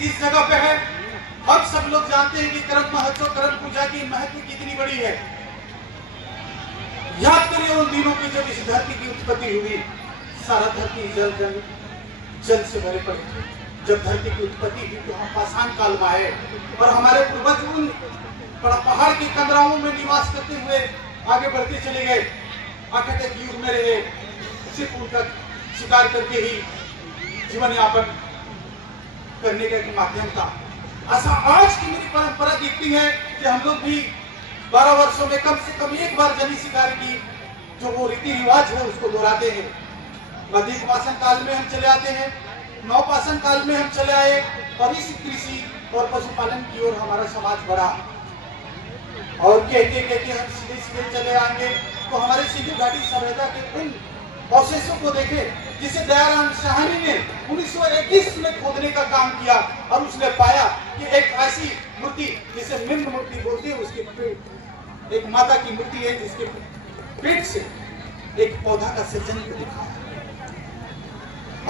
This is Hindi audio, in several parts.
जिस जगह पे है, हम सब लोग जानते हैं कि करम महोत्सव, करम पूजा की महत्व कितनी बड़ी है। याद करिए उन दिनों की जब इस धरती की उत्पत्ति हुई, सारा धरती जल से भरे पड़े थे। जब धरती की उत्पत्ति हुई तो हम पाषाण काल में आए और हमारे पूर्वज उन पहाड़ की कंदराओं में निवास करते हुए आगे बढ़ते चले गए। आखिर युग में रहे, सिर्फ उनका शिकार करके ही जीवन यापन करने का एक माध्यम था। ऐसा आज की मेरी परंपरा दिखती है कि हम लोग भी 12 वर्षों में कम से कम एक बार जली शिकार की जो वो रीति रिवाज है उसको दोहराते हैं। अधिक पाषाण काल में हम चले आते हैं, नव पाषाण काल में हम चले आए और इस कृषि और पशुपालन की ओर हमारा समाज बढ़ा। और कहते कहते हम सीधे सीधे चले आएंगे तो हमारे सिंधु घाटी सभ्यता के उन अवशेषों को देखे जिसे दयाराम साहनी ने 1921 में खोदने का काम किया और उसने पाया कि एक ऐसी मूर्ति जिसे निम्न मूर्ति बोलते हैं, उसके पेट एक माता की मूर्ति है जिसके पेट से एक पौधा का सृजन को दिखा।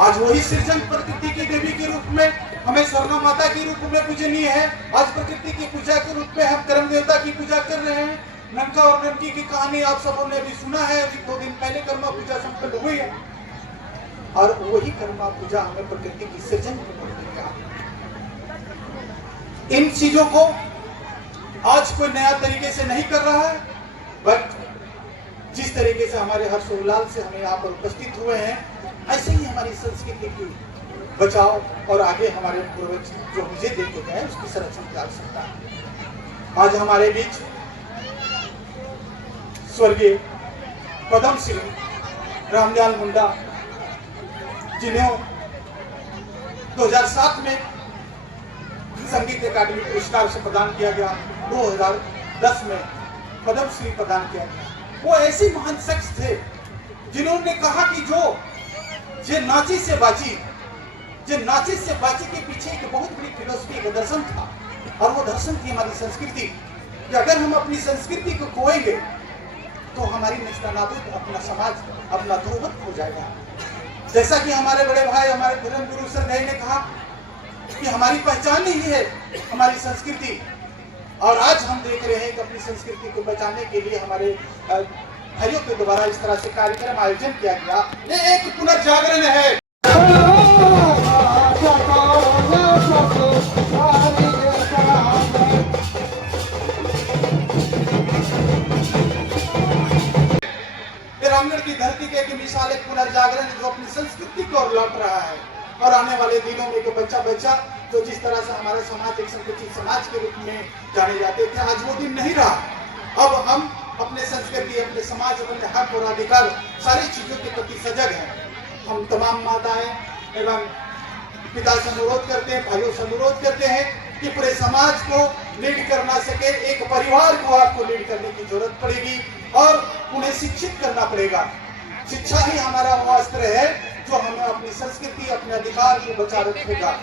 आज वही सृजन प्रकृति की देवी के रूप में हमें स्वर्णा माता के रूप में पूजनीय है। आज प्रकृति की पूजा के रूप में हम कर्म देवता की पूजा कर रहे हैं। ननका और ननकी की कहानी आप सबों ने भी सुना है। अभी 2 दिन पहले कर्मा पूजा संपन्न हुई है और वही कर्मा पूजा हमें प्रकृति की सृजन को बढ़ाएगा। इन चीजों को आज कोई नया तरीके से नहीं कर रहा है, बट जिस तरीके से हमारे हर्षोल्लास से हमें यहाँ पर उपस्थित हुए हैं, ऐसे ही हमारी संस्कृति की बचाव और आगे हमारे पूर्वज जो मुझे देखे गए उसकी संरक्षण की आवश्यकता है। आज हमारे बीच स्वर्गीय पद्म श्री रामदयाल मुंडा जिन्हें 2007 में संगीत अकादमी पुरस्कार से प्रदान किया गया, 2010 में पद्म श्री प्रदान किया गया। वो ऐसे महान शख्स थे जिन्होंने कहा कि जो नाची से बाची के पीछे एक बहुत बड़ी फिलोसफी, एक दर्शन था और वो दर्शन थी हमारी संस्कृति कि अगर हम अपनी संस्कृति को खोएंगे तो हमारी नेस्तनाबूद अपना समाज, अपना धरोहर खो जाएगा। जैसा कि हमारे बड़े भाई, हमारे धर्म गुरु सर ने कहा कि हमारी पहचान ही है हमारी संस्कृति, और आज हम देख रहे हैं कि अपनी संस्कृति को बचाने के लिए हमारे भाइयों के द्वारा इस तरह से कार्यक्रम आयोजन किया गया। ये एक पुनर्जागरण है। रामगढ़ की धरती के एक मिसाल, एक पुनर्जागरण जो अपनी संस्कृति को लौट रहा है। और आने वाले दिनों में एक बच्चा जो जिस तरह से हमारा समाज एक संकुचित समाज के रूप में जाने जाते थे, आज वो दिन नहीं रहा। अब हम अपने संस्कृति, अपने समाज, अपने हक और अधिकार सारी चीजों के प्रति सजग हैं। हम तमाम माताएं एवं पिता से अनुरोध करते हैं, भाइयों से अनुरोध करते हैं कि पूरे समाज को लीड कर ना सके, एक परिवार को आपको लीड करने की जरूरत पड़ेगी और उन्हें शिक्षित करना पड़ेगा। शिक्षा ही हमारा वो अस्त्र है जो हमें अपनी संस्कृति, अपने अधिकार को बचा रखेगा।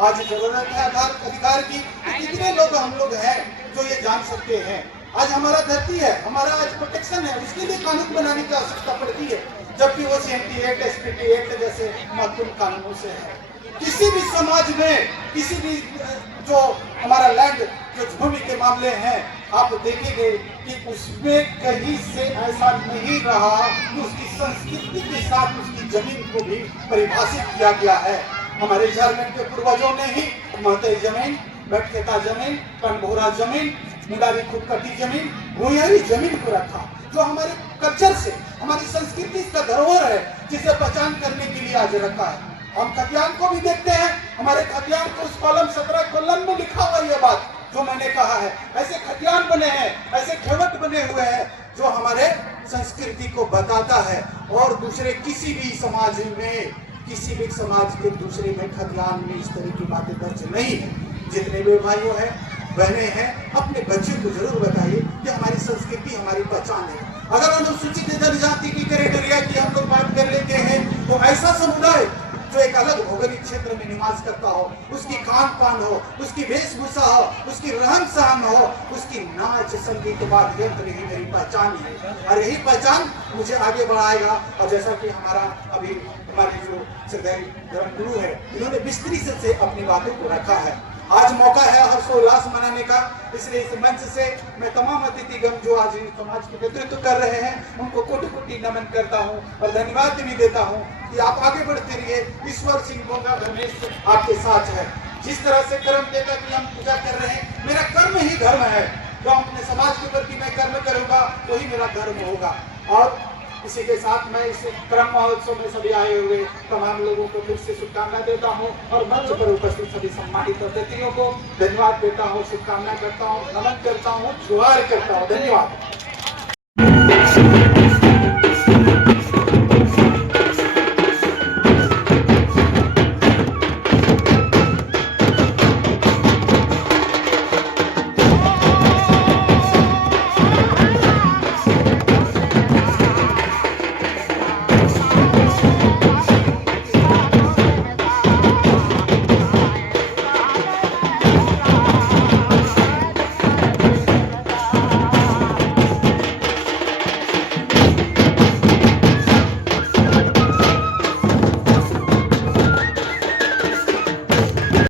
आज जरूरत है अधिकार की। कितने लोग हम लोग हैं जो ये जान सकते हैं। आज हमारा धरती है, हमारा आज प्रोटेक्शन है, उसके लिए कानून बनाने की आवश्यकता पड़ती है, जबकि वो CMT एक्ट, SPT एक्ट जैसे महत्वपूर्ण कानूनों से है। किसी भी समाज में, किसी भी जो हमारा लैंड, जो भूमि के मामले हैं, आप देखेंगे कि उसमें कहीं से ऐसा नहीं रहा कि उसकी संस्कृति के साथ उसकी जमीन को भी परिभाषित किया गया है। हमारे झारखंड के पूर्वजों ने ही महतई जमीन, बैठकेता जमीन, कनभोरा जमीन, मुंडारी खुदकटी जमीन, भूयारी जमीन को रखा, जो हमारे कल्चर से, हमारी संस्कृति का धरोहर है, जिसे पहचान करने के लिए आज रखा है। हम खतियान को भी देखते हैं, हमारे खतियान को उस कॉलम 17 कॉलम में लिखा हुआ ये बात जो मैंने कहा है। ऐसे खतियान बने हैं, ऐसे खेवट बने हुए हैं जो हमारे संस्कृति को बताता है। और दूसरे किसी भी समाज में, किसी भी समाज के दूसरे में खतियान में इस तरह की बातें दर्ज नहीं है। जितने भी भाइयों हैं, बहनें हैं, अपने बच्चों को जरूर बताइए कि हमारी संस्कृति हमारी पहचान है। अगर अनुसूचित जनजाति की क्राइटेरिया की हम लोग बात कर लेते हैं तो ऐसा समुदाय जो एक अलग भौगोलिक क्षेत्र में निवास करता हो, उसकी खान पान हो, उसकी वेशभूषा हो, उसकी रहन सहन हो, उसकी नाच संगीत वाद्य यंत्र ही मेरी पहचान है और यही पहचान मुझे आगे बढ़ाएगा। और जैसा कि हमारे जो श्रद्धेय धर्म गुरु है, इन्होंने विस्तृत से अपनी बातों को रखा है। आज मौका है हर्षोल्लास मनाने का, इसलिए इस मंच से मैं तमाम अतिथिगण जो आज समाज के नेतृत्व कर रहे हैं उनको कोटि कोटि नमन करता हूं और धन्यवाद भी देता हूं कि आप आगे बढ़ते रहिए। ईश्वर सिंह बोंगा धर्मेश आपके साथ है। जिस तरह से कर्म देकर के हम पूजा कर रहे हैं, मेरा कर्म ही धर्म है। जो अपने समाज के प्रति मैं कर्म करूंगा वही मेरा धर्म होगा। और इसी के साथ मैं इस कर्म महोत्सव में सभी आए हुए तमाम लोगों को फिर से शुभकामना देता हूं और मंच पर उपस्थित सभी सम्मानित अतिथियों को धन्यवाद देता हूं, शुभकामना करता हूं, नमन करता हूं, जुहार करता हूं। धन्यवाद।